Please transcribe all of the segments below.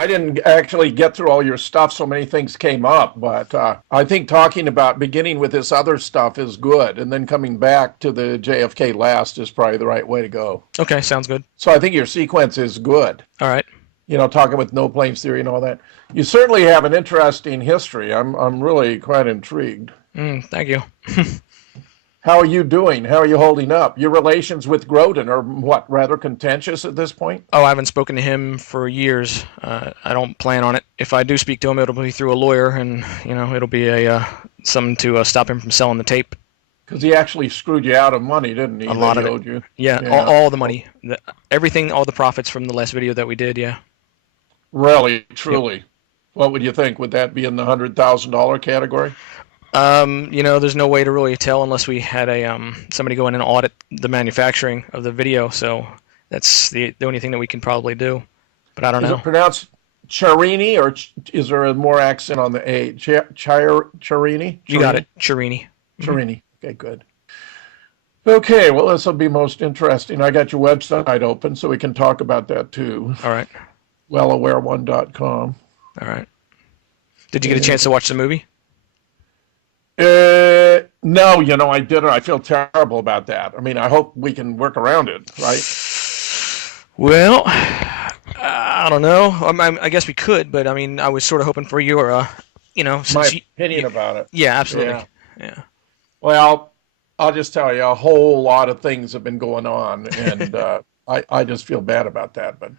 I didn't actually get through all your stuff. So many things came up, but I think talking about beginning with this other stuff is good, and then coming back to the JFK last is probably the right way to go. Okay, sounds good. So I think your sequence is good. All right. Talking with no planes theory and all that. You certainly have an interesting history. I'm really quite intrigued. Thank you. How are you doing? How are you holding up? Your relations with Groden are what, rather contentious at this point? Oh, I haven't spoken to him for years. I don't plan on it. If I do speak to him, it'll be through a lawyer, and it'll be a something to stop him from selling the tape. Because he actually screwed you out of money, didn't he? A lot that of he it. owed you. Yeah, Yeah. all the money, everything, all the profits from the last video that we did. Yeah. Really, Yep. truly. What would you think? Would that be in the $100,000 category? There's no way to really tell unless we had somebody go in and audit the manufacturing of the video. So that's the only thing that we can probably do. But I don't Is it know. pronounced Charini, or is there a more accent on the A? Charini? You got it, Chirini. Hmm. Charini. Okay, good. Okay, well, this will be most interesting. I got your website open, so we can talk about that too. All right. Wellaware1.com. All right. Did you get a chance to watch the movie? No, I didn't. I feel terrible about that. I mean, I hope we can work around it, right? Well, I don't know. I guess we could, but I mean, I was sort of hoping for your, My since you, opinion about it. yeah, absolutely. Yeah. Yeah. Well, I'll just tell you, a whole lot of things have been going on, and I just feel bad about that. But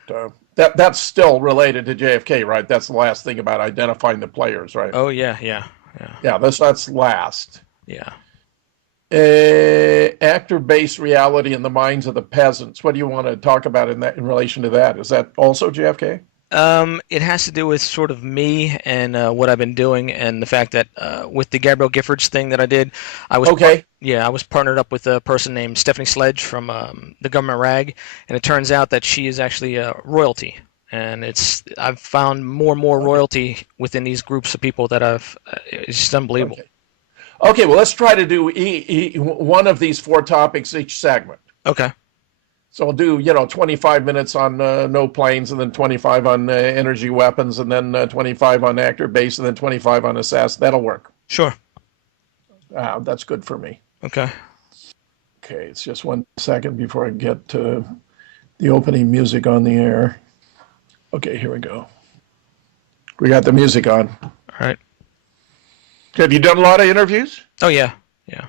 that's still related to JFK, right? That's the last thing about identifying the players, right? Oh, yeah, yeah, yeah, Yeah, that's last. yeah. Actor-based reality in the minds of the peasants. What do you want to talk about in relation to that? Is that also JFK? It has to do with sort of me and what I've been doing, and the fact that with the Gabrielle Giffords thing that I did, Okay. yeah, I was partnered up with a person named Stephanie Sledge from the Government Rag, and it turns out that she is actually royalty, and I've found more and more Okay. royalty within these groups of people that it's just unbelievable. Okay. Okay. Well, let's try to do one of these four topics each segment. Okay, So we'll do, 25 minutes on no planes, and then 25 on energy weapons, and then 25 on actor base, and then 25 on assassin. That'll work. sure. That's good for me. Okay. Okay, it's just 1 second before I get the opening music on the air. Okay, here we go. We got the music on. All right. Have you done a lot of interviews? Oh yeah, yeah.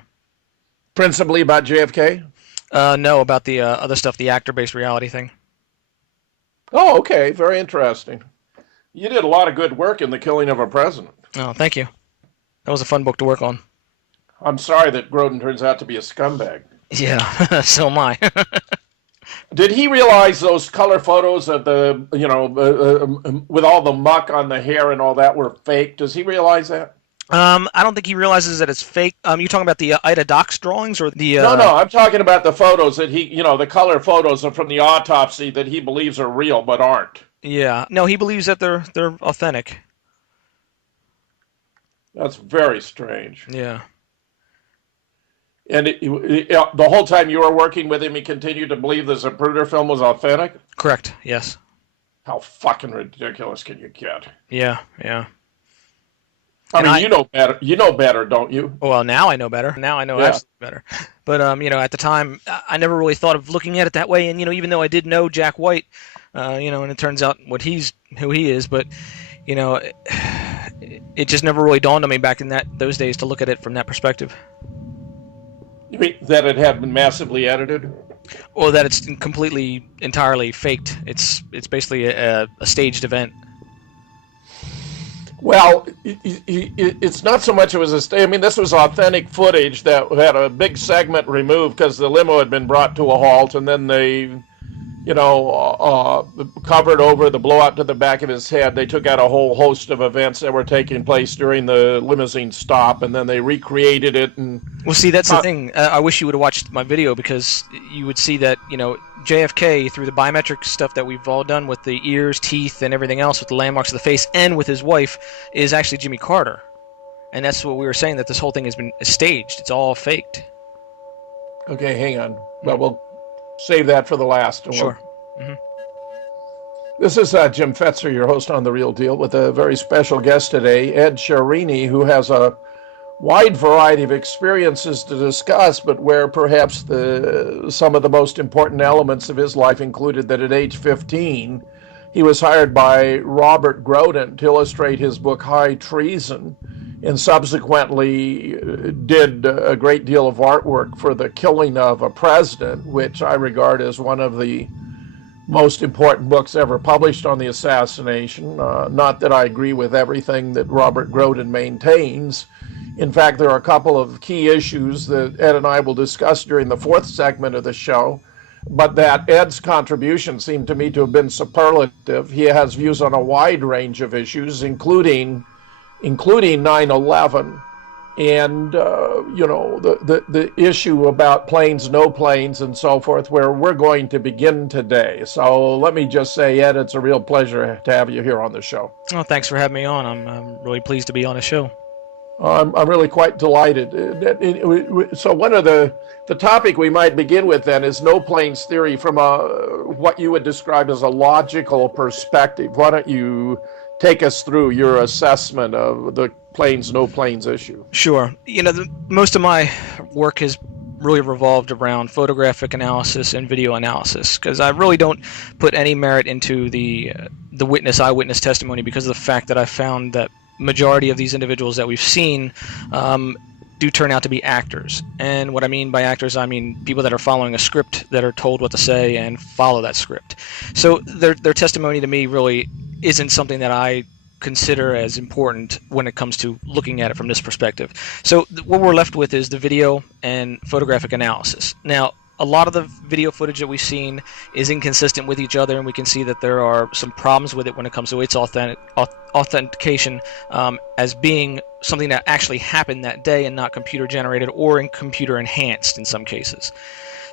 Principally about JFK? No, about the other stuff, the actor-based reality thing. Oh, okay, very interesting. You did a lot of good work in The Killing of a President. Oh, thank you. That was a fun book to work on. I'm sorry that Groden turns out to be a scumbag. Yeah, so am I. Did he realize those color photos of the, with all the muck on the hair and all that were fake? Does he realize that? I don't think he realizes that it's fake. You talking about the Ida Docs drawings or the? No, I'm talking about the photos that the color photos from the autopsy that he believes are real but aren't. Yeah, no, he believes that they're authentic. That's very strange. Yeah. And the whole time you were working with him, he continued to believe the Zapruder film was authentic? Correct. Yes. How fucking ridiculous can you get? Yeah. Yeah. I And mean, you know better. You know better, don't you? well, now I know better. Now I know Yeah. absolutely better. But at the time, I never really thought of looking at it that way. And even though I did know Jack White, and it turns out who he is, but you know, it just never really dawned on me back in those days to look at it from that perspective. You mean that it had been massively edited? Or that it's completely, entirely faked. It's basically a staged event. Well, it's not so much it was I mean, this was authentic footage that had a big segment removed because the limo had been brought to a halt, and then they, covered over the blowout to the back of his head. They took out a whole host of events that were taking place during the limousine stop, and then they recreated it. And Well, see, that's the thing. I wish you would have watched my video because you would see that, JFK, through the biometric stuff that we've all done with the ears, teeth, and everything else with the landmarks of the face and with his wife, is actually Jimmy Carter. And that's what we were saying, that this whole thing has been staged. It's all faked. okay, hang on. Well, we'll save that for the last. Sure. Hmm. This is Jim Fetzer, your host on The Real Deal, with a very special guest today, Ed Sherini, who has a wide variety of experiences to discuss, but where perhaps some of the most important elements of his life included that at age 15, he was hired by Robert Groden to illustrate his book High Treason, and subsequently did a great deal of artwork for The Killing of a President, which I regard as one of the most important books ever published on the assassination. Not that I agree with everything that Robert Groden maintains. In fact, there are a couple of key issues that Ed and I will discuss during the fourth segment of the show, but that Ed's contribution seemed to me to have been superlative. He has views on a wide range of issues, including 9/11, and the issue about planes, no planes, and so forth, where we're going to begin today. So let me just say, Ed, it's a real pleasure to have you here on the show. Oh, thanks for having me on. I'm really pleased to be on the show. I'm really quite delighted. So one of the topic we might begin with then is no planes theory from what you would describe as a logical perspective. Why don't you take us through your assessment of the planes, no planes issue? Sure. Most of my work has really revolved around photographic analysis and video analysis, because I really don't put any merit into the eyewitness testimony, because of the fact that I found that majority of these individuals that we've seen do turn out to be actors. And what I mean by actors, I mean people that are following a script, that are told what to say and follow that script. So their testimony to me really isn't something that I consider as important when it comes to looking at it from this perspective. So what we're left with is the video and photographic analysis. Now, a lot of the video footage that we've seen is inconsistent with each other, and we can see that there are some problems with it when it comes to its authentication as being something that actually happened that day and not computer generated or computer enhanced in some cases.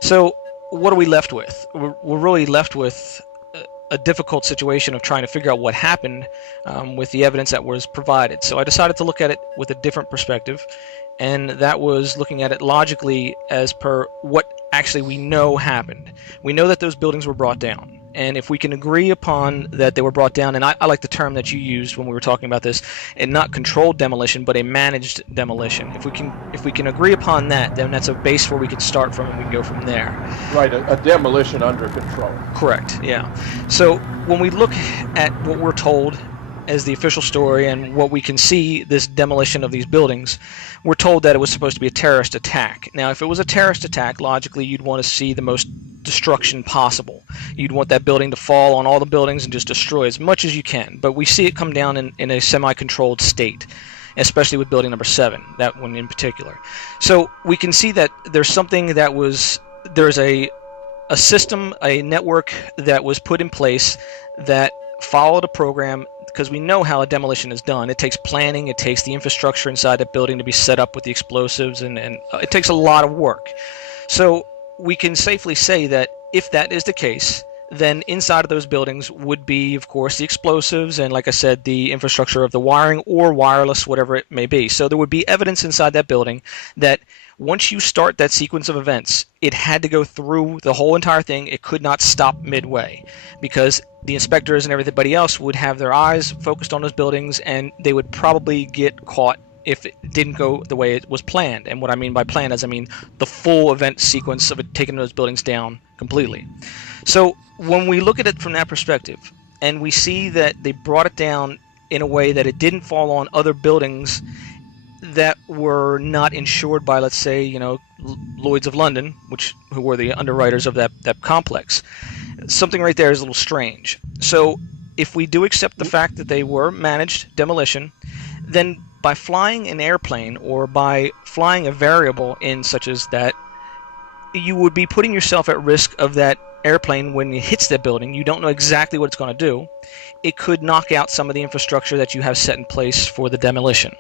So what are we left with? We're really left with a difficult situation of trying to figure out what happened with the evidence that was provided. So I decided to look at it with a different perspective, and that was looking at it logically as per what actually we know happened. We know that those buildings were brought down, and if we can agree upon that they were brought down, and I like the term that you used when we were talking about this, and not controlled demolition but a managed demolition. If we can agree upon that, then that's a base where we can start from, and we can go from there. Right, a demolition under control. Correct, yeah. So when we look at what we're told as the official story and what we can see, this demolition of these buildings, we're told that it was supposed to be a terrorist attack. Now, if it was a terrorist attack, logically you'd want to see the most destruction possible. You'd want that building to fall on all the buildings and just destroy as much as you can. But we see it come down in a semi-controlled state, especially with building number 7, that one in particular. So we can see that there's a system, a network that was put in place that followed a program, because we know how a demolition is done. It takes planning, it takes the infrastructure inside that building to be set up with the explosives, and it takes a lot of work. So we can safely say that if that is the case, then inside of those buildings would be, of course, the explosives and, like I said, the infrastructure of the wiring or wireless, whatever it may be. So there would be evidence inside that building that once you start that sequence of events, it had to go through the whole entire thing. It could not stop midway, because the inspectors and everybody else would have their eyes focused on those buildings, and they would probably get caught if it didn't go the way it was planned. And what I mean by planned is I mean the full event sequence of it taking those buildings down completely. So when we look at it from that perspective, and we see that they brought it down in a way that it didn't fall on other buildings that were not insured by, let's say, Lloyd's of London, who were the underwriters of that complex, something right there is a little strange. So if we do accept the fact that they were managed demolition, then by flying an airplane or by flying a variable in such as that, you would be putting yourself at risk of that airplane when it hits that building. You don't know exactly what it's going to do. It could knock out some of the infrastructure that you have set in place for the demolition.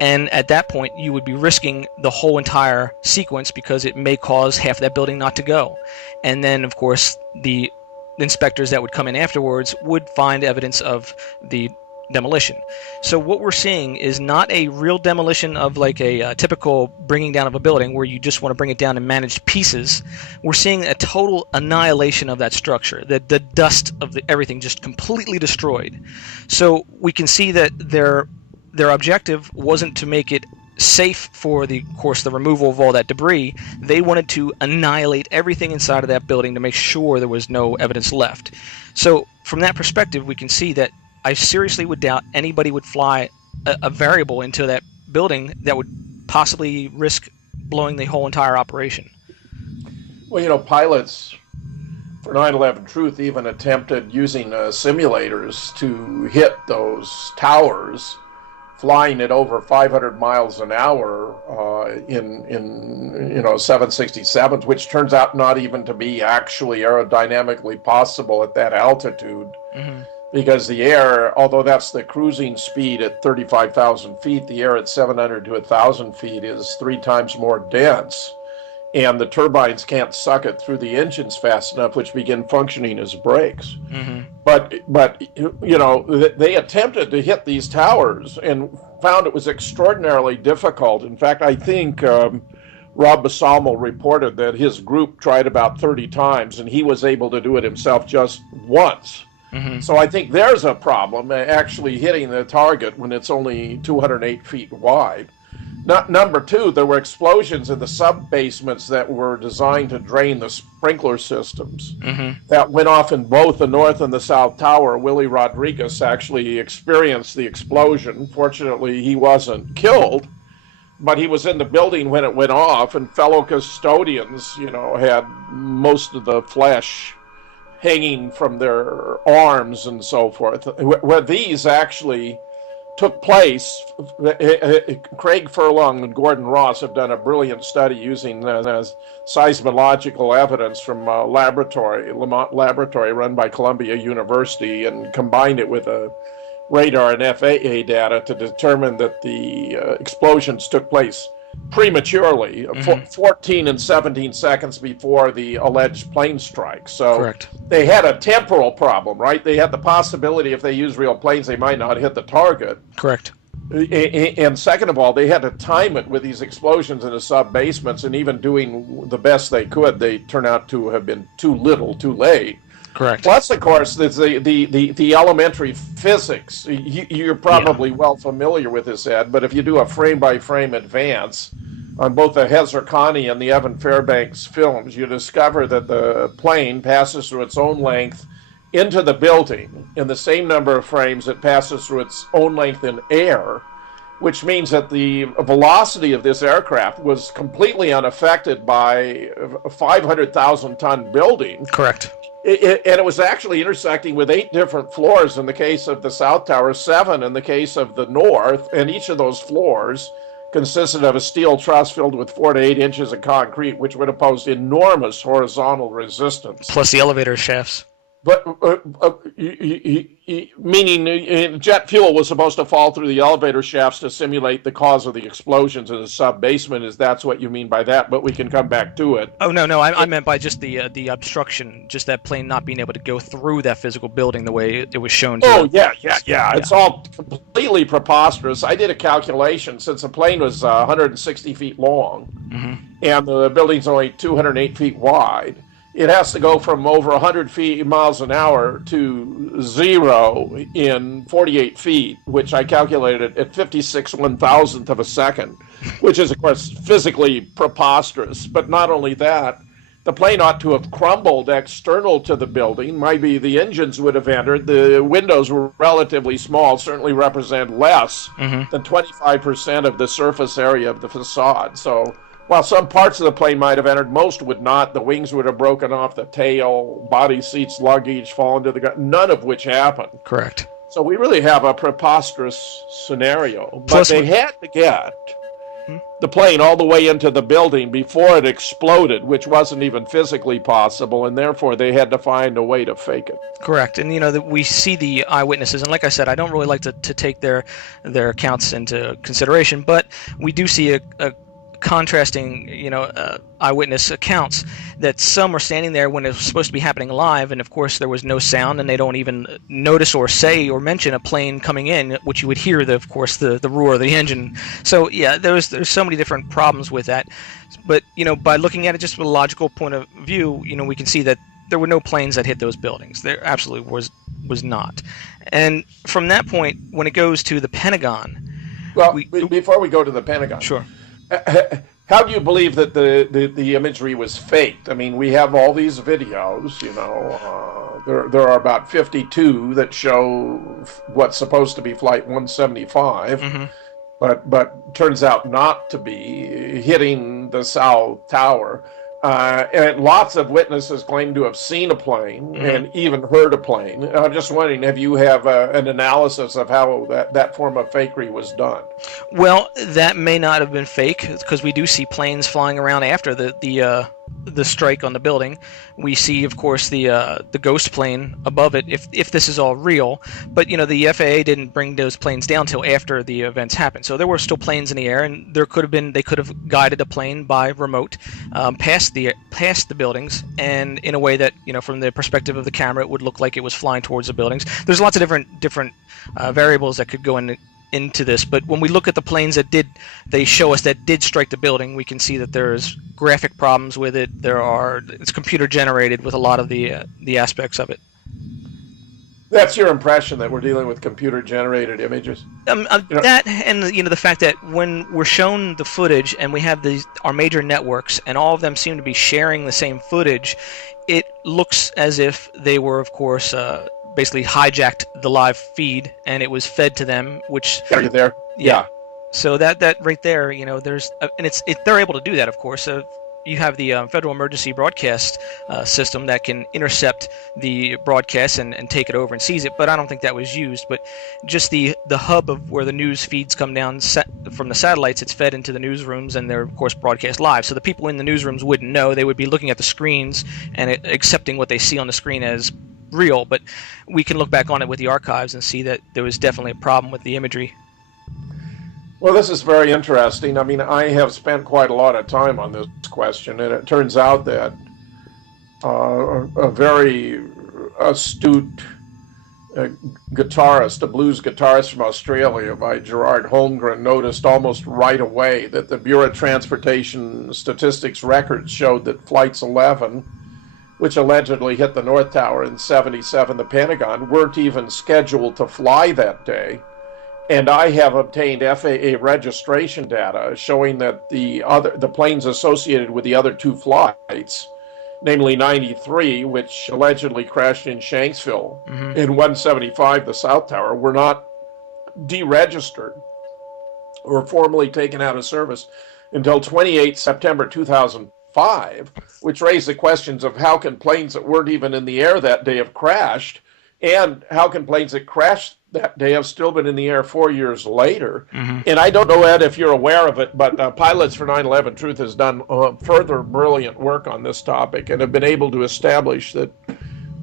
And at that point, you would be risking the whole entire sequence, because it may cause half that building not to go. And then, of course, the inspectors that would come in afterwards would find evidence of the demolition. So what we're seeing is not a real demolition of like a typical bringing down of a building where you just want to bring it down in managed pieces. We're seeing a total annihilation of that structure, the dust of everything just completely destroyed. So we can see that their objective wasn't to make it safe for the removal of all that debris. They wanted to annihilate everything inside of that building to make sure there was no evidence left. So from that perspective, we can see that I seriously would doubt anybody would fly a variable into that building that would possibly risk blowing the whole entire operation. Well, pilots for 9/11 Truth even attempted using simulators to hit those towers, flying at over 500 miles an hour in 767s, which turns out not even to be actually aerodynamically possible at that altitude. Mm-hmm. Because the air, although that's the cruising speed at 35,000 feet, the air at 700 to 1,000 feet is 3 times more dense. And the turbines can't suck it through the engines fast enough, which begin functioning as brakes. Mm-hmm. But they attempted to hit these towers and found it was extraordinarily difficult. In fact, I think Rob Basalmo reported that his group tried about 30 times, and he was able to do it himself just once. Mm-hmm. So I think there's a problem actually hitting the target when it's only 208 feet wide. Number two, there were explosions in the sub-basements that were designed to drain the sprinkler systems that went off in both the north and the south tower. Willie Rodriguez actually experienced the explosion. Fortunately, he wasn't killed, but he was in the building when it went off, and fellow custodians, had most of the flesh hanging from their arms and so forth. Where these actually took place, Craig Furlong and Gordon Ross have done a brilliant study using seismological evidence from Lamont Laboratory run by Columbia University, and combined it with a radar and FAA data to determine that the explosions took place prematurely, 14 and 17 seconds before the alleged plane strike. So correct. They had a temporal problem, right? They had the possibility if they used real planes, they might not hit the target. Correct. And second of all, they had to time it with these explosions in the sub-basements, and even doing the best they could, they turn out to have been too little, too late. Correct. Plus, of course, there's the elementary physics. You're probably well familiar with this, Ed, but if you do a frame-by-frame advance on both the Hezar Kani and the Evan Fairbanks films, you discover that the plane passes through its own length into the building in the same number of frames it passes through its own length in air, which means that the velocity of this aircraft was completely unaffected by a 500,000-ton building. Correct. And it was actually intersecting with 8 different floors in the case of the South Tower, 7 in the case of the North, and each of those floors consisted of a steel truss filled with 4 to 8 inches of concrete, which would have posed enormous horizontal resistance. Plus the elevator shafts. But meaning jet fuel was supposed to fall through the elevator shafts to simulate the cause of the explosions in the sub-basement, is that's what you mean by that, but we can come back to it. Oh, no, I meant by just the obstruction, just that plane not being able to go through that physical building the way it was shown to. Oh, yeah. It's all completely preposterous. I did a calculation. Since the plane was 160 feet long, and the building's only 208 feet wide, it has to go from over 100 miles an hour to 0 in 48 feet, which I calculated at 56 1,000th of a second, which is, of course, physically preposterous. But not only that, the plane ought to have crumbled external to the building. Maybe the engines would have entered. The windows were relatively small, certainly represent less than 25% of the surface area of the facade. So while some parts of the plane might have entered, most would not. The wings would have broken off the tail, body seats, luggage, fallen to the ground, none of which happened. Correct. So we really have a preposterous scenario. But Plus they had to get the plane all the way into the building before it exploded, which wasn't even physically possible, and therefore they had to find a way to fake it. Correct. And, we see the eyewitnesses, and like I said, I don't really like to take their accounts into consideration, but we do see a contrasting, eyewitness accounts that some are standing there when it was supposed to be happening live, and of course there was no sound, and they don't even notice or say or mention a plane coming in, which you would hear, of course, the roar of the engine. So yeah, there's so many different problems with that. But by looking at it just from a logical point of view, we can see that there were no planes that hit those buildings. There absolutely was not. And from that point, when it goes to the Pentagon, well, before we go to the Pentagon, sure. How do you believe that the imagery was faked? I mean, we have all these videos, there are about 52 that show what's supposed to be Flight 175, Mm-hmm. but turns out not to be, hitting the South Tower. And lots of witnesses claim to have seen a plane and even heard a plane. I'm just wondering if you have an analysis of how that form of fakery was done. Well, that may not have been fake, because we do see planes flying around after the strike on the building. We see, of course, the ghost plane above it, if this is all real. But the FAA didn't bring those planes down till after the events happened. So there were still planes in the air, and they could have guided a plane by remote past the buildings, and in a way that from the perspective of the camera, it would look like it was flying towards the buildings. There's lots of different variables that could go into this, but when we look at the planes that they show us that did strike the building, we can see that there's graphic problems with it. It's computer generated with a lot of the aspects of it. That's your impression, that we're dealing with computer generated images? That, and the fact that when we're shown the footage and we have our major networks and all of them seem to be sharing the same footage, it looks as if they were, of course, basically hijacked the live feed and it was fed to them, which Are you there? Yeah. So that right there, there's and they're able to do that, of course. You have the Federal Emergency Broadcast System that can intercept the broadcast and take it over and seize it, but I don't think that was used. But just the hub of where the news feeds come down from the satellites, it's fed into the newsrooms, and they're, of course, broadcast live. So the people in the newsrooms wouldn't know. They would be looking at the screens and accepting what they see on the screen as real. But we can look back on it with the archives and see that there was definitely a problem with the imagery. Well, this is very interesting. I mean, I have spent quite a lot of time on this question, and it turns out that a very astute guitarist, a blues guitarist from Australia by Gerard Holmgren, noticed almost right away that the Bureau of Transportation Statistics records showed that Flights 11, which allegedly hit the North Tower in '77, the Pentagon, weren't even scheduled to fly that day. And I have obtained FAA registration data showing that the planes associated with the other two flights, namely 93, which allegedly crashed in Shanksville, and 175, the South Tower, were not deregistered or formally taken out of service until 28 September 2005, which raised the questions of how can planes that weren't even in the air that day have crashed, and how can planes that crashed that day have still been in the air 4 years later. And I don't know, Ed, if you're aware of it, but Pilots for 9/11 Truth has done further brilliant work on this topic and have been able to establish that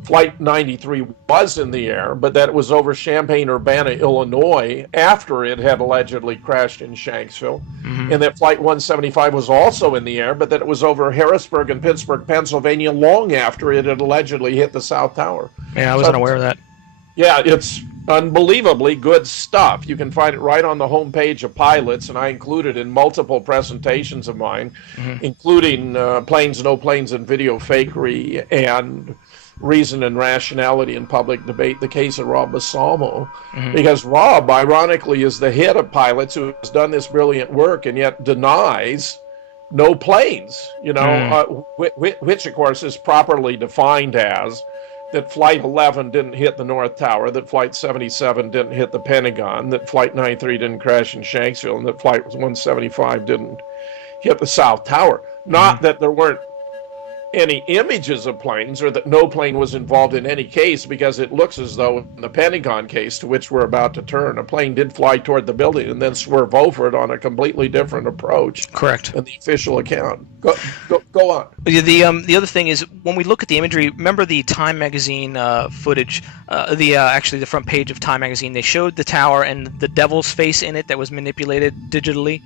Flight 93 was in the air, but that it was over Champaign-Urbana, Illinois, after it had allegedly crashed in Shanksville, and that Flight 175 was also in the air, but that it was over Harrisburg and Pittsburgh, Pennsylvania, long after it had allegedly hit the South Tower. Yeah, I wasn't aware of that. Yeah, it's unbelievably good stuff. You can find it right on the homepage of Pilots, and I include it in multiple presentations of mine, including Planes, No Planes, and Video Fakery, and Reason and Rationality in Public Debate, the case of Rob Balsamo. Because Rob, ironically, is the head of Pilots who has done this brilliant work and yet denies no planes, which, of course, is properly defined as that Flight 11 didn't hit the North Tower, that Flight 77 didn't hit the Pentagon, that Flight 93 didn't crash in Shanksville, and that Flight 175 didn't hit the South Tower. Not that there weren't any images of planes or that no plane was involved in any case, because it looks as though in the Pentagon case, to which we're about to turn, a plane did fly toward the building and then swerve over it on a completely different approach. Correct. In the official account. Go on. The other thing is, when we look at the imagery, remember the Time magazine footage, actually the front page of Time magazine, they showed the tower and the devil's face in it that was manipulated digitally.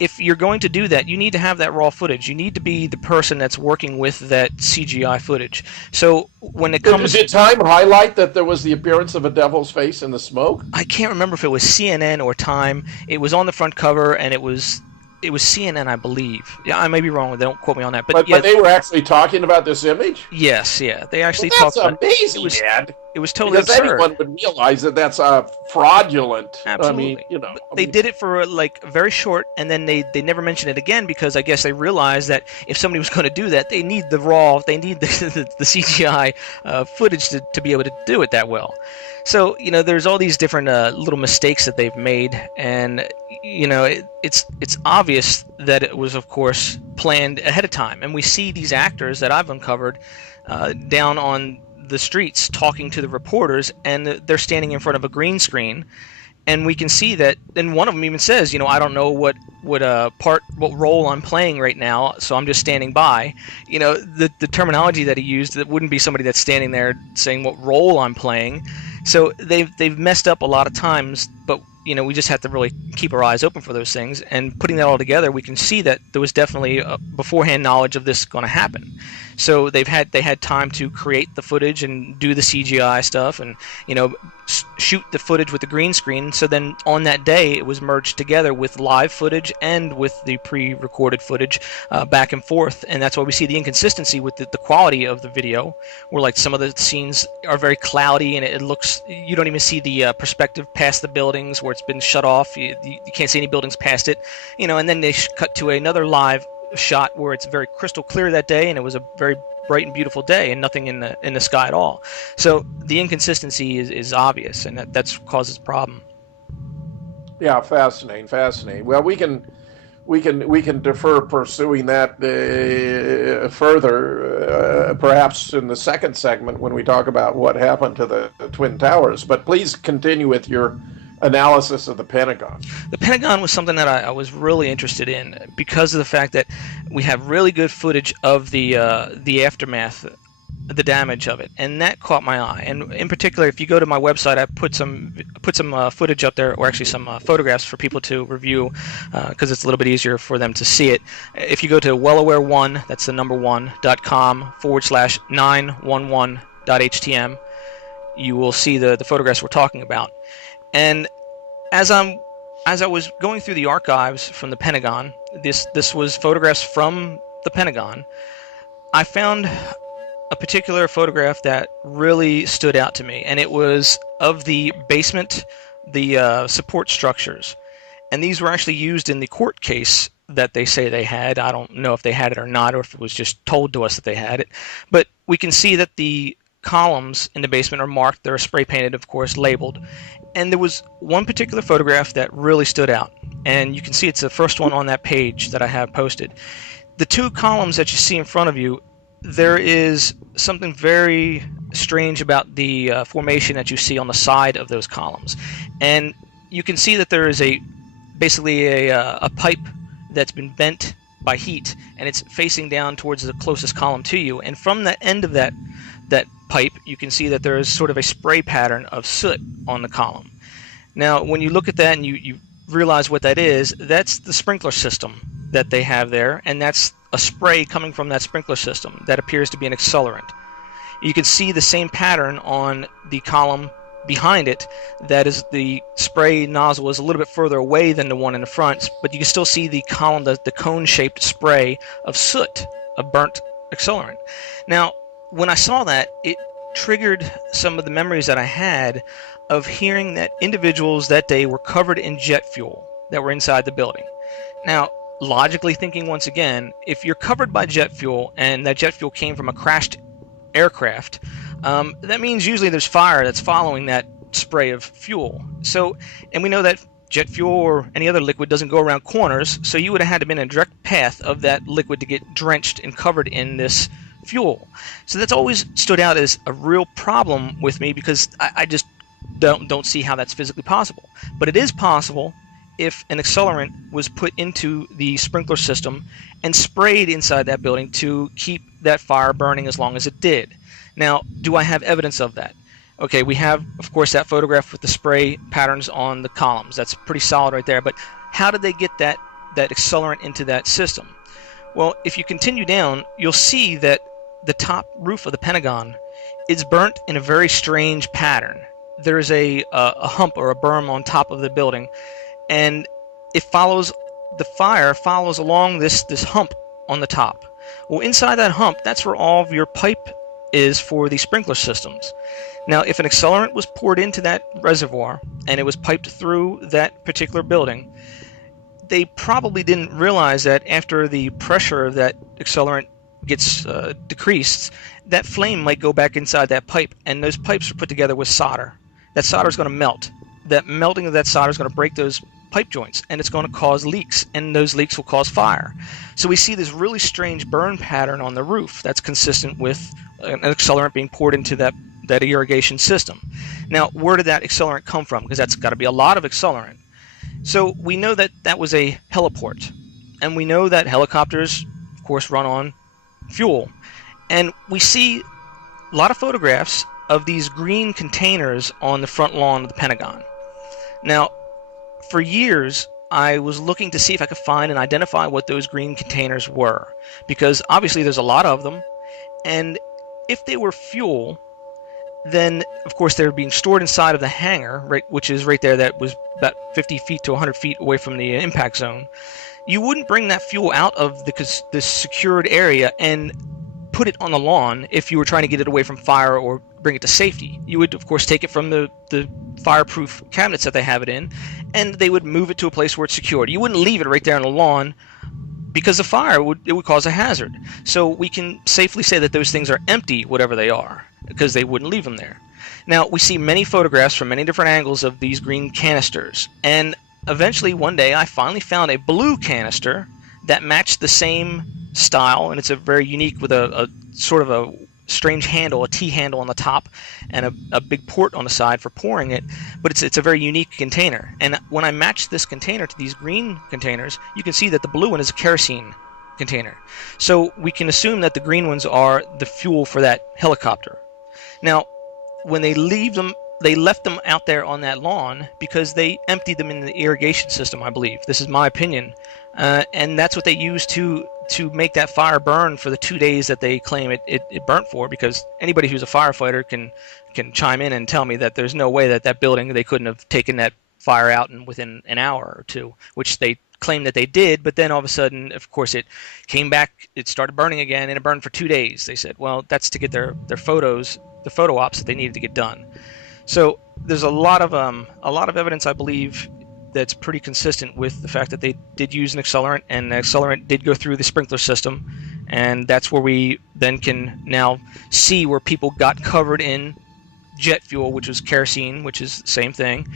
if you're going to do that, you need to have that raw footage. You need to be the person that's working with that CGI footage. So when it comes, Did Time highlight that there was the appearance of a devil's face in the smoke? I can't remember if it was CNN or Time. It was on the front cover, and it was CNN, I believe. Yeah, I may be wrong. Don't quote me on that. But they were actually talking about this image? Yes, yeah. They actually Well, talked that's about amazing, it. Ed. It was totally Because absurd. anyone would realize that that's fraudulent. Absolutely. They did it for like very short, and then they never mentioned it again because I guess they realized that if somebody was going to do that, they need the CGI footage to be able to do it that well. So there's all these different little mistakes that they've made, and it's obvious that it was, of course, planned ahead of time. And we see these actors that I've uncovered down on the streets talking to the reporters, and they're standing in front of a green screen, and we can see that. And one of them even says, I don't know what role I'm playing right now, so I'm just standing by. The terminology that he used, that wouldn't be somebody that's standing there saying what role I'm playing. So they've messed up a lot of times, but we just have to really keep our eyes open for those things. And putting that all together, we can see that there was definitely beforehand knowledge of this going to happen. So they had time to create the footage and do the CGI stuff, and shoot the footage with the green screen. So then on that day, it was merged together with live footage and with the pre-recorded footage back and forth. And that's why we see the inconsistency with the quality of the video, where like some of the scenes are very cloudy, and it looks, you don't even see the perspective past the buildings where it's been shut off. You can't see any buildings past it, and then they cut to another live shot where it's very crystal clear that day, and it was a very bright and beautiful day, and nothing in the sky at all. So the inconsistency is obvious, and that's causes a problem. Yeah, fascinating. Well, we can defer pursuing that further, perhaps in the second segment when we talk about what happened to the Twin Towers. But please continue with your analysis of the Pentagon. The Pentagon was something that I was really interested in because of the fact that we have really good footage of the aftermath, the damage of it, and that caught my eye. And in particular, if you go to my website, I put some footage up there, or actually some photographs for people to review, because it's a little bit easier for them to see it. If you go to wellaware1, that's the number 1.com/911.htm, you will see the photographs we're talking about. And as I was going through the archives from the Pentagon, this was photographs from the Pentagon, I found a particular photograph that really stood out to me, and it was of the basement, the support structures. And these were actually used in the court case that they say they had. I don't know if they had it or not, or if it was just told to us that they had it. But we can see that the columns in the basement are marked. They're spray painted, of course, labeled. And there was one particular photograph that really stood out. And you can see it's the first one on that page that I have posted. The two columns that you see in front of you, there is something very strange about the formation that you see on the side of those columns. And you can see that there is basically a pipe that's been bent by heat, and it's facing down towards the closest column to you. And from the end of that pipe, you can see that there is sort of a spray pattern of soot on the column. Now, when you look at that and you realize what that is, that's the sprinkler system that they have there, and that's a spray coming from that sprinkler system that appears to be an accelerant. You can see the same pattern on the column behind it. That is, the spray nozzle is a little bit further away than the one in the front, but you can still see the column, the cone-shaped spray of soot, a burnt accelerant. Now, when I saw that, it triggered some of the memories that I had of hearing that individuals that day were covered in jet fuel that were inside the building. Now, logically thinking once again, if you're covered by jet fuel and that jet fuel came from a crashed aircraft, that means usually there's fire that's following that spray of fuel. So, and we know that jet fuel or any other liquid doesn't go around corners, so you would have had to been in a direct path of that liquid to get drenched and covered in this fuel. So that's always stood out as a real problem with me, because I just don't see how that's physically possible. But it is possible if an accelerant was put into the sprinkler system and sprayed inside that building to keep that fire burning as long as it did. Now, do I have evidence of that? Okay, we have, of course, that photograph with the spray patterns on the columns. That's pretty solid right there. But how did they get that that accelerant into that system. Well, if you continue down, you'll see that the top roof of the Pentagon is burnt in a very strange pattern. There's a hump or a berm on top of the building, and the fire follows along this hump on the top. Well, inside that hump, that's where all of your pipe is for the sprinkler systems. Now, if an accelerant was poured into that reservoir and it was piped through that particular building, they probably didn't realize that after the pressure of that accelerant gets decreased, that flame might go back inside that pipe, and those pipes are put together with solder. That solder is going to melt. That melting of that solder is going to break those pipe joints, and it's going to cause leaks, and those leaks will cause fire. So we see this really strange burn pattern on the roof that's consistent with an accelerant being poured into that irrigation system. Now, where did that accelerant come from? Because that's got to be a lot of accelerant. So we know that that was a heliport, and we know that helicopters, of course, run on fuel. And we see a lot of photographs of these green containers on the front lawn of the Pentagon. Now, for years, I was looking to see if I could find and identify what those green containers were, because obviously there's a lot of them, and if they were fuel, then of course they were being stored inside of the hangar, right, which is right there, that was about 50 feet to 100 feet away from the impact zone. You wouldn't bring that fuel out of the secured area and put it on the lawn if you were trying to get it away from fire or bring it to safety. You would, of course, take it from the fireproof cabinets that they have it in, and they would move it to a place where it's secured. You wouldn't leave it right there on the lawn, because the fire would cause a hazard. So we can safely say that those things are empty, whatever they are, because they wouldn't leave them there. Now, we see many photographs from many different angles of these green canisters, and eventually one day I finally found a blue canister that matched the same style, and it's a very unique, with a sort of a strange handle, a T handle on the top, and a big port on the side for pouring it, but it's a very unique container. And when I matched this container to these green containers, you can see that the blue one is a kerosene container. So we can assume that the green ones are the fuel for that helicopter. Now, when they left them out there on that lawn because they emptied them in the irrigation system, I believe. This is my opinion. And that's what they used to make that fire burn for the 2 days that they claim it burnt for, because anybody who's a firefighter can chime in and tell me that there's no way that building, they couldn't have taken that fire out within an hour or two, which they claim that they did, but then all of a sudden, of course, it came back, it started burning again, and it burned for 2 days. They said, well, that's to get their photos, the photo ops that they needed to get done. So there's a lot of evidence, I believe, that's pretty consistent with the fact that they did use an accelerant, and the accelerant did go through the sprinkler system, and that's where we then can now see where people got covered in jet fuel, which was kerosene, which is the same thing,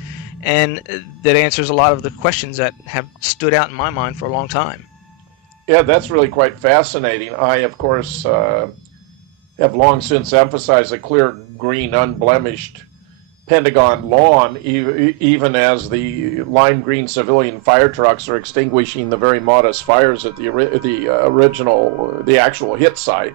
and that answers a lot of the questions that have stood out in my mind for a long time. Yeah, that's really quite fascinating. I, of course, have long since emphasized a clear, green, unblemished Pentagon lawn, even as the lime green civilian fire trucks are extinguishing the very modest fires at the actual hit site,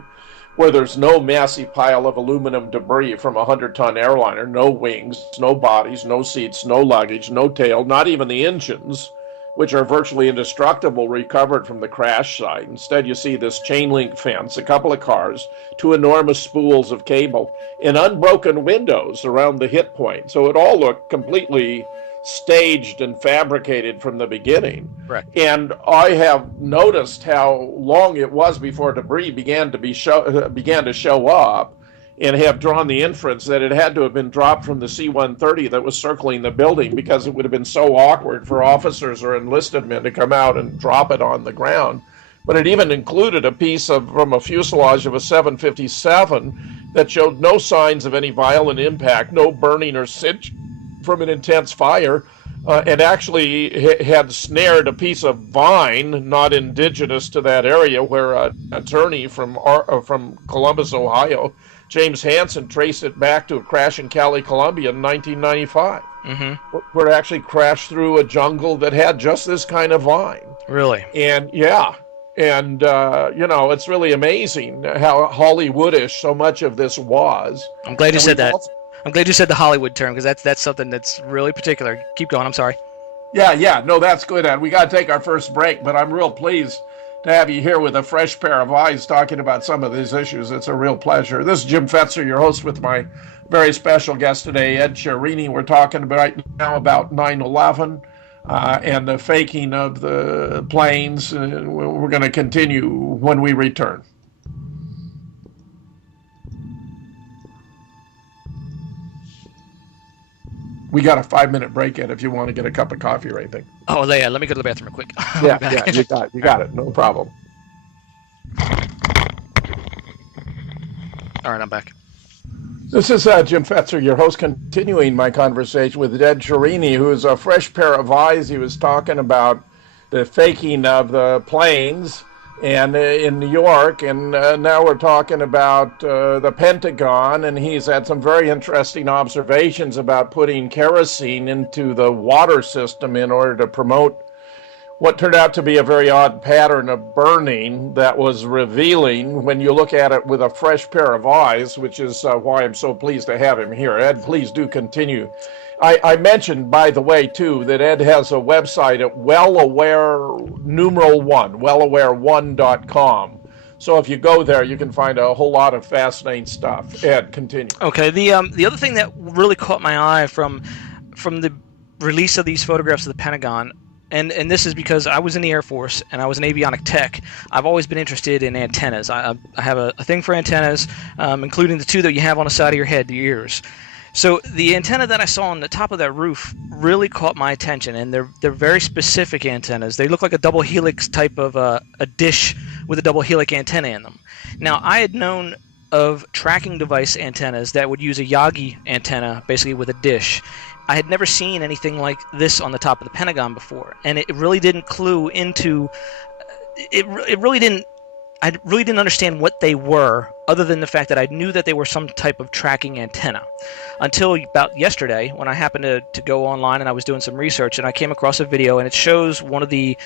where there's no massive pile of aluminum debris from a 100-ton airliner, no wings, no bodies, no seats, no luggage, no tail, not even the engines, which are virtually indestructible, recovered from the crash site. Instead, you see this chain link fence, a couple of cars, two enormous spools of cable, and unbroken windows around the hit point. So it all looked completely staged and fabricated from the beginning. Right. And I have noticed how long it was before debris began to show up, and have drawn the inference that it had to have been dropped from the C-130 that was circling the building, because it would have been so awkward for officers or enlisted men to come out and drop it on the ground. But it even included a piece from a fuselage of a 757 that showed no signs of any violent impact, no burning or singe from an intense fire, and actually had snared a piece of vine not indigenous to that area, where an attorney from Columbus, Ohio, James Hansen, traced it back to a crash in Cali, Colombia in 1995, where it actually crashed through a jungle that had just this kind of vine. Really? And yeah. And, it's really amazing how Hollywoodish so much of this was. I'm glad you said that. I'm glad you said the Hollywood term, because that's something that's really particular. Keep going, I'm sorry. Yeah. No, that's good, Ed. We got to take our first break, but I'm real pleased to have you here with a fresh pair of eyes talking about some of these issues. It's a real pleasure. This is Jim Fetzer, your host, with my very special guest today, Ed Chiarini. We're talking right now about 9/11 and the faking of the planes. We're going to continue when we return. We got a 5-minute break in if you want to get a cup of coffee or anything. Oh, yeah. Let me go to the bathroom real quick. Yeah, you got it. No problem. All right, I'm back. This is Jim Fetzer, your host, continuing my conversation with Ed Chiarini, who is a fresh pair of eyes. He was talking about the faking of the planes and in New York, and now we're talking about the Pentagon, and he's had some very interesting observations about putting kerosene into the water system in order to promote what turned out to be a very odd pattern of burning that was revealing when you look at it with a fresh pair of eyes, which is why I'm so pleased to have him here. Ed, please do continue. I mentioned, by the way, too, that Ed has a website at wellaware1.com. So if you go there, you can find a whole lot of fascinating stuff. Ed, continue. Okay. The other thing that really caught my eye from the release of these photographs of the Pentagon, and this is because I was in the Air Force and I was an avionic tech. I've always been interested in antennas. I have a thing for antennas, including the two that you have on the side of your head, the ears. So the antenna that I saw on the top of that roof really caught my attention, and they're very specific antennas. They look like a double helix type of a dish with a double helix antenna in them. Now, I had known of tracking device antennas that would use a Yagi antenna, basically with a dish. I had never seen anything like this on the top of the Pentagon before, and it really didn't clue into it really didn't I really didn't understand what they were, other than the fact that I knew that they were some type of tracking antenna. Until about yesterday, when I happened to go online and I was doing some research, and I came across a video, and it shows one of the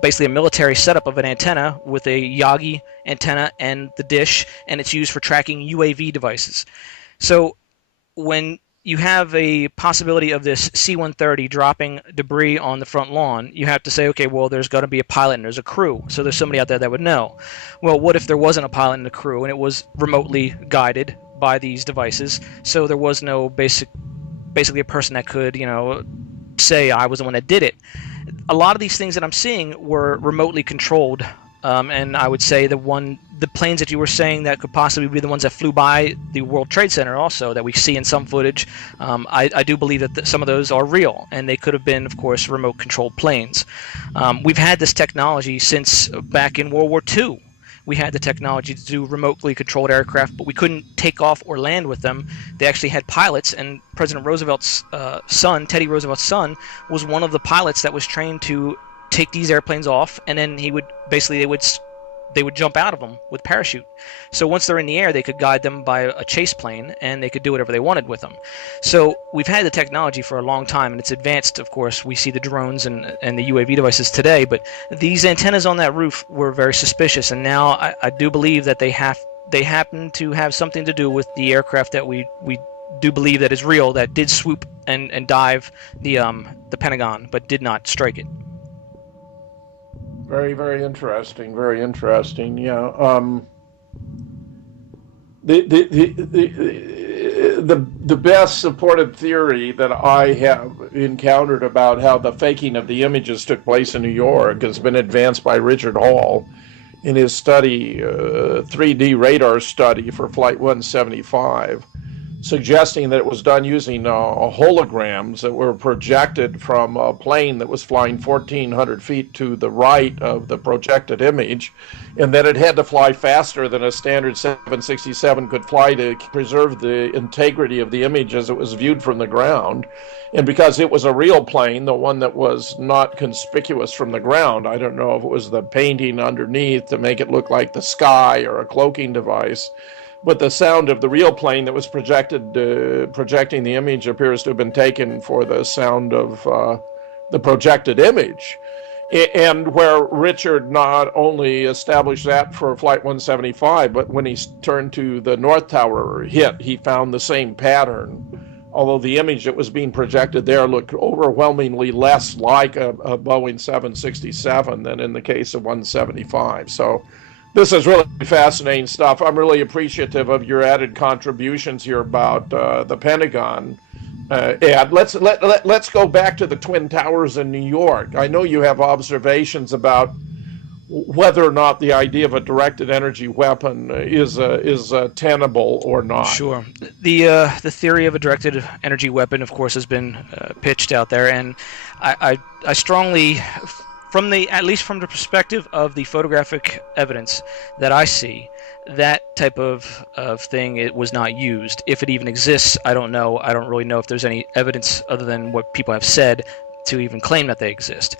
basically a military setup of an antenna with a Yagi antenna and the dish, and it's used for tracking UAV devices. So when you have a possibility of this C-130 dropping debris on the front lawn, you have to say, okay, well, there's going to be a pilot and there's a crew, so there's somebody out there that would know. Well, what if there wasn't a pilot and a crew, and it was remotely guided by these devices, so there was no basically a person that could, say I was the one that did it? A lot of these things that I'm seeing were remotely controlled, and I would say the planes that you were saying that could possibly be the ones that flew by the World Trade Center also, that we see in some footage, I do believe that some of those are real, and they could have been, of course, remote controlled planes. We've had this technology since back in World War II. We had the technology to do remotely controlled aircraft, but we couldn't take off or land with them. They actually had pilots, and President Roosevelt's son, Teddy Roosevelt's son, was one of the pilots that was trained to take these airplanes off, and then they would jump out of them with parachute. So once they're in the air, they could guide them by a chase plane, and they could do whatever they wanted with them. So we've had the technology for a long time, and it's advanced. Of course, we see the drones and the UAV devices today, but these antennas on that roof were very suspicious, and now I do believe that they happen to have something to do with the aircraft that we do believe that is real, that did swoop and dive the Pentagon, but did not strike it. Very, very interesting. Very interesting. Yeah. The best supported theory that I have encountered about how the faking of the images took place in New York has been advanced by Richard Hall in his study, 3D radar study for Flight 175, suggesting that it was done using holograms that were projected from a plane that was flying 1,400 feet to the right of the projected image, and that it had to fly faster than a standard 767 could fly to preserve the integrity of the image as it was viewed from the ground. And because it was a real plane, the one that was not conspicuous from the ground, I don't know if it was the painting underneath to make it look like the sky or a cloaking device, but the sound of the real plane that was projecting the image appears to have been taken for the sound of the projected image. And where Richard not only established that for Flight 175, but when he turned to the North Tower hit, he found the same pattern although the image that was being projected there looked overwhelmingly less like a Boeing 767 than in the case of 175. So this is really fascinating stuff. I'm really appreciative of your added contributions here about the Pentagon. Ed, let's go back to the Twin Towers in New York. I know you have observations about whether or not the idea of a directed energy weapon is tenable or not. Sure. The theory of a directed energy weapon, of course, has been pitched out there, and I strongly, at least from the perspective of the photographic evidence that I see, that type of thing, it was not used. If it even exists, I don't know. I don't really know if there's any evidence other than what people have said to even claim that they exist.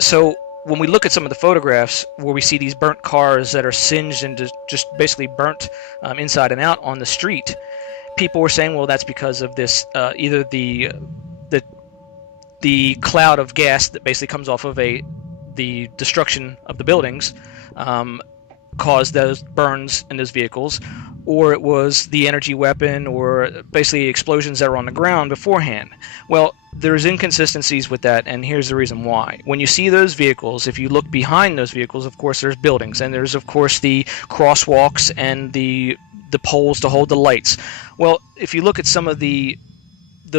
So when we look at some of the photographs where we see these burnt cars that are singed and just basically burnt inside and out on the street, people were saying, well, that's because of this, either the cloud of gas that basically comes off of the destruction of the buildings caused those burns in those vehicles, or it was the energy weapon, or basically explosions that were on the ground beforehand. Well, there's inconsistencies with that, and here's the reason why. When you see those vehicles, if you look behind those vehicles, of course there's buildings, and there's of course the crosswalks and the poles to hold the lights. Well, if you look at some of the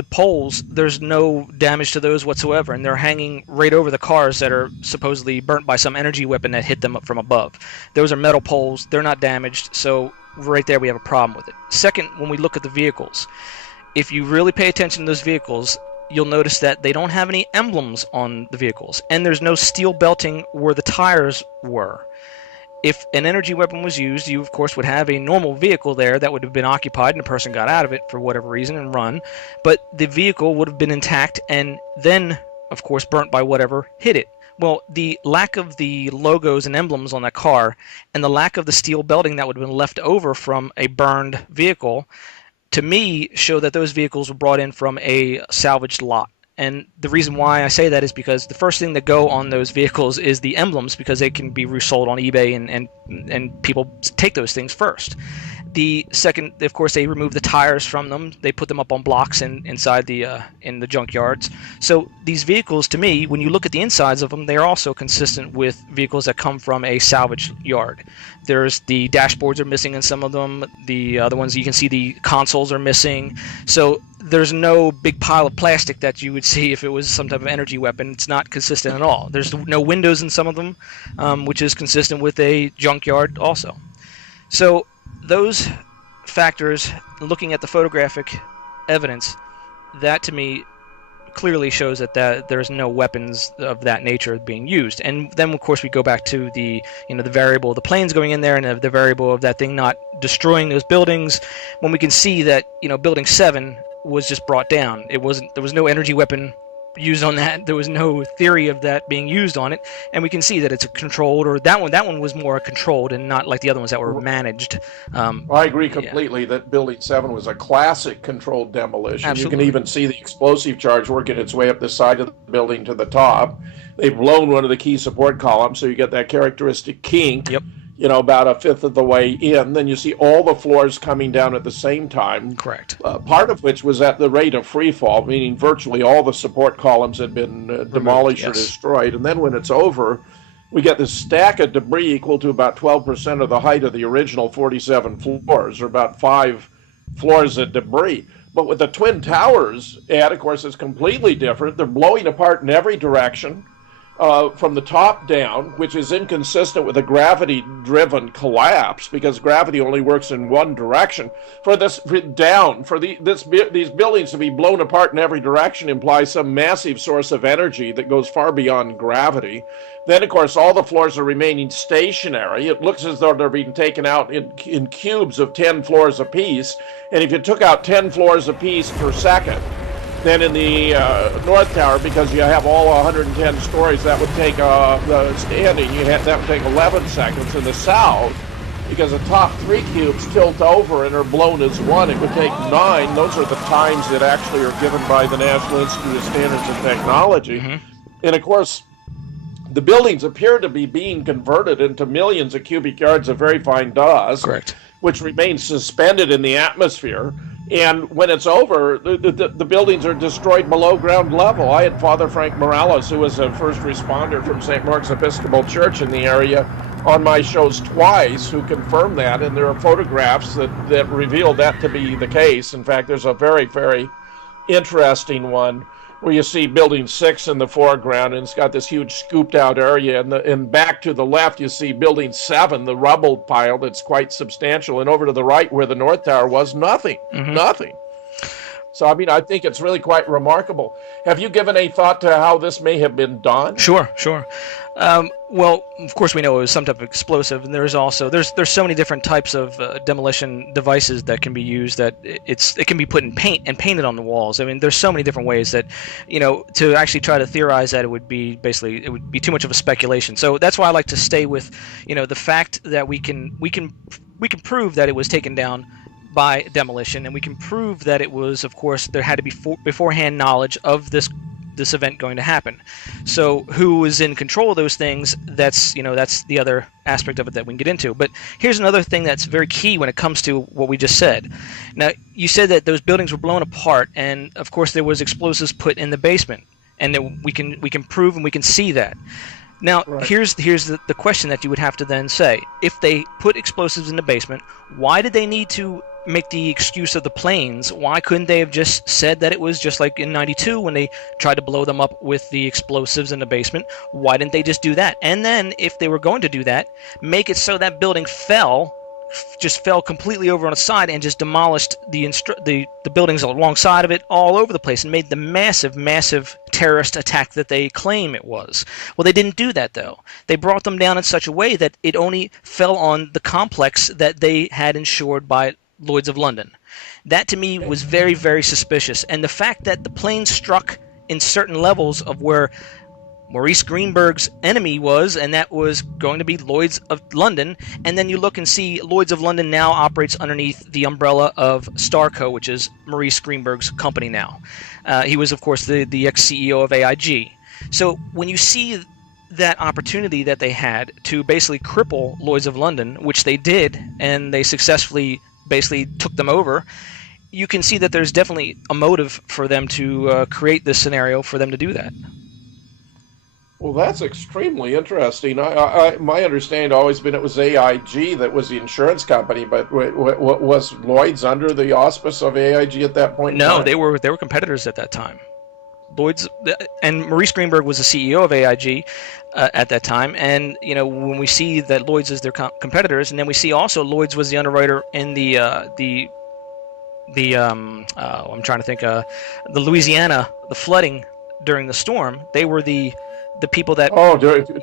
poles, there's no damage to those whatsoever, and they're hanging right over the cars that are supposedly burnt by some energy weapon that hit them up from above. Those are metal poles, they're not damaged, so right there we have a problem with it. Second, when we look at the vehicles, if you really pay attention to those vehicles, you'll notice that they don't have any emblems on the vehicles, and there's no steel belting where the tires were. If an energy weapon was used, you of course would have a normal vehicle there that would have been occupied and a person got out of it for whatever reason and run, but the vehicle would have been intact and then of course burnt by whatever hit it. Well, the lack of the logos and emblems on that car and the lack of the steel belting that would have been left over from a burned vehicle, to me, show that those vehicles were brought in from a salvaged lot. And the reason why I say that is because the first thing that go on those vehicles is the emblems, because they can be resold on eBay and people take those things first. The second, of course, they remove the tires from them. They put them up on blocks inside in the junkyards. So these vehicles, to me, when you look at the insides of them, they are also consistent with vehicles that come from a salvage yard. There's the dashboards are missing in some of them. The other ones, you can see the consoles are missing. So there's no big pile of plastic that you would see if it was some type of energy weapon. It's not consistent at all. There's no windows in some of them, which is consistent with a junkyard also. So those factors, looking at the photographic evidence, that to me clearly shows that there's no weapons of that nature being used. And then of course we go back to the variable of the planes going in there and the variable of that thing not destroying those buildings, when we can see that building 7 was just brought down. There was no energy weapon used on that. There was no theory of that being used on it, and we can see that it's a controlled, or that one was more controlled and not like the other ones that were managed. I agree completely that Building 7 was a classic controlled demolition. Absolutely. You can even see the explosive charge working its way up the side of the building to the top. They've blown one of the key support columns, so you get that characteristic kink. Yep. About a fifth of the way in. Then you see all the floors coming down at the same time. Correct. Part of which was at the rate of free fall, meaning virtually all the support columns had been demolished or destroyed. And then when it's over, we get this stack of debris equal to about 12% of the height of the original 47 floors, or about 5 floors of debris. But with the Twin Towers, of course, it's completely different. They're blowing apart in every direction. From the top down, which is inconsistent with a gravity-driven collapse, because gravity only works in one direction. These buildings to be blown apart in every direction implies some massive source of energy that goes far beyond gravity. Then, of course, all the floors are remaining stationary. It looks as though they're being taken out in cubes of 10 floors apiece. And if you took out 10 floors apiece per second, then in the North Tower, because you have all 110 stories, that would take the standing. That would take 11 seconds. In the South, because the top 3 cubes tilt over and are blown as one, it would take 9. Those are the times that actually are given by the National Institute of Standards and Technology. Mm-hmm. And of course, the buildings appear to be being converted into millions of cubic yards of very fine dust. Correct. which remains suspended in the atmosphere. And when it's over, the buildings are destroyed below ground level. I had Father Frank Morales, who was a first responder from St. Mark's Episcopal Church in the area, on my shows twice, who confirmed that. And there are photographs that reveal that to be the case. In fact, there's a very, very interesting one where you see Building 6 in the foreground, and it's got this huge scooped out area. And back to the left, you see Building 7, the rubble pile that's quite substantial. And over to the right, where the North Tower was, nothing. Nothing. So, I mean, I think it's really quite remarkable. Have you given any thought to how this may have been done? Sure. Well, of course, we know it was some type of explosive, and there's so many different types of demolition devices that can be used that it can be put in paint and painted on the walls. I mean, there's so many different ways that, to actually try to theorize that it would be too much of a speculation. So that's why I like to stay with, the fact that we can prove that it was taken down by demolition, and we can prove that it was, of course, there had to be beforehand knowledge of this event going to happen. So who was in control of those things, that's the other aspect of it that we can get into. But here's another thing that's very key when it comes to what we just said. Now, you said that those buildings were blown apart, and of course there was explosives put in the basement, and that we can prove and we can see that. Now, right. Here's the question that you would have to then say. If they put explosives in the basement, why did they need to make the excuse of the planes? Why couldn't they have just said that it was just like in 92 when they tried to blow them up with the explosives in the basement? Why didn't they just do that? And then, if they were going to do that, make it so that building fell completely over on its side and just demolished the buildings alongside of it all over the place and made the massive terrorist attack that they claim it was. Well, they didn't do that, though. They brought them down in such a way that it only fell on the complex that they had insured by Lloyd's of London. That, to me, was very, very suspicious. And the fact that the plane struck in certain levels of where Maurice Greenberg's enemy was, and that was going to be Lloyd's of London, and then you look and see Lloyd's of London now operates underneath the umbrella of Starco, which is Maurice Greenberg's company now. He was, of course, the ex-CEO of AIG. So when you see that opportunity that they had to basically cripple Lloyd's of London, which they did, and they successfully basically took them over, you can see that there's definitely a motive for them to create this scenario for them to do that. Well, that's extremely interesting. My understanding always been it was AIG that was the insurance company, but was Lloyd's under the auspice of AIG at that point? No, they were competitors at that time. Lloyd's and Maurice Greenberg was the CEO of AIG at that time, and when we see that Lloyd's is their competitors, and then we see also Lloyd's was the underwriter in the Louisiana, the flooding during the storm. They were the people that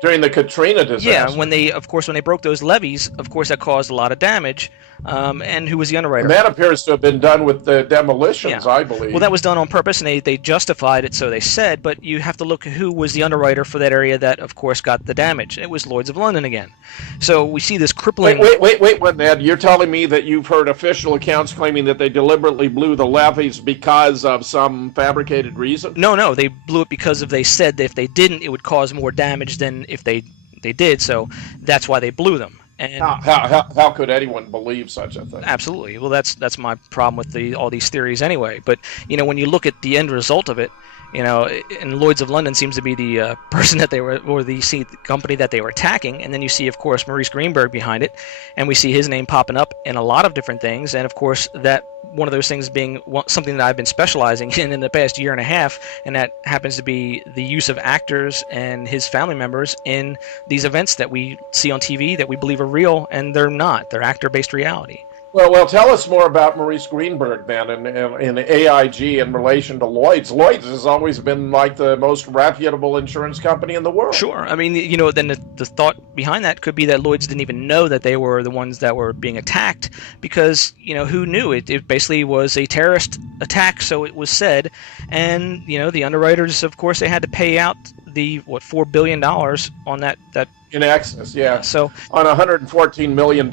during the Katrina disaster. Yeah, when they broke those levees, of course that caused a lot of damage. And who was the underwriter? And that appears to have been done with the demolitions, yeah. I believe. Well, that was done on purpose, and they justified it, so they said. But you have to look at who was the underwriter for that area that, of course, got the damage. It was Lloyd's of London again. So we see this crippling. Wait, Ned. You're telling me that you've heard official accounts claiming that they deliberately blew the levees because of some fabricated reason? No. They blew it because they said that if they didn't, it would cause more damage than if they did. So that's why they blew them. And how could anyone believe such a thing? Absolutely. Well, that's my problem with all these theories anyway. But when you look at the end result of it, and Lloyd's of London seems to be the person that they were, or the company that they were attacking, and then you see, of course, Maurice Greenberg behind it, and we see his name popping up in a lot of different things, and of course that one of those things being something that I've been specializing in the past year and a half, and that happens to be the use of actors and his family members in these events that we see on TV that we believe are real, and they're not. They're actor-based reality. Well, tell us more about Maurice Greenberg then, in AIG in relation to Lloyd's. Lloyd's has always been like the most reputable insurance company in the world. Sure. I mean, then the thought behind that could be that Lloyd's didn't even know that they were the ones that were being attacked because, who knew? It basically was a terrorist attack, so it was said. And, the underwriters, of course, they had to pay out the, $4 billion on that in excess, yeah. So on a $114 million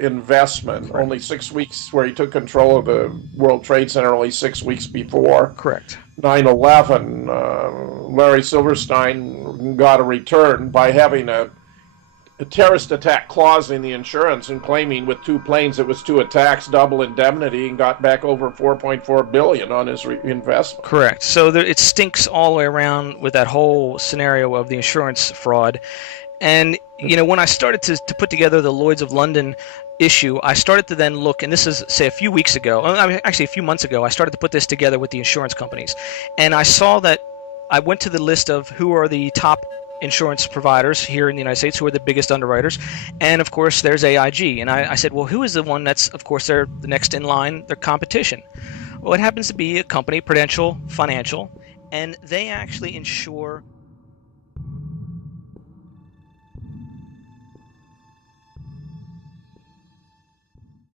investment, correct. Only 6 weeks, where he took control of the World Trade Center only 6 weeks before. Correct. 9/11, Larry Silverstein got a return by having a a terrorist attack clause in the insurance and claiming with 2 planes it was 2 attacks, double indemnity, and got back over $4.4 billion on his investment. Correct. So it stinks all the way around with that whole scenario of the insurance fraud. And when I started to put together the Lloyd's of London issue, I started to then look, and this is, say, a few weeks ago, actually a few months ago, I started to put this together with the insurance companies. And I saw that I went to the list of who are the top insurance providers here in the United States, who are the biggest underwriters. And of course, there's AIG. And I said, well, who is the one that's, of course, they're the next in line, their competition? Well, it happens to be a company, Prudential Financial, and they actually insure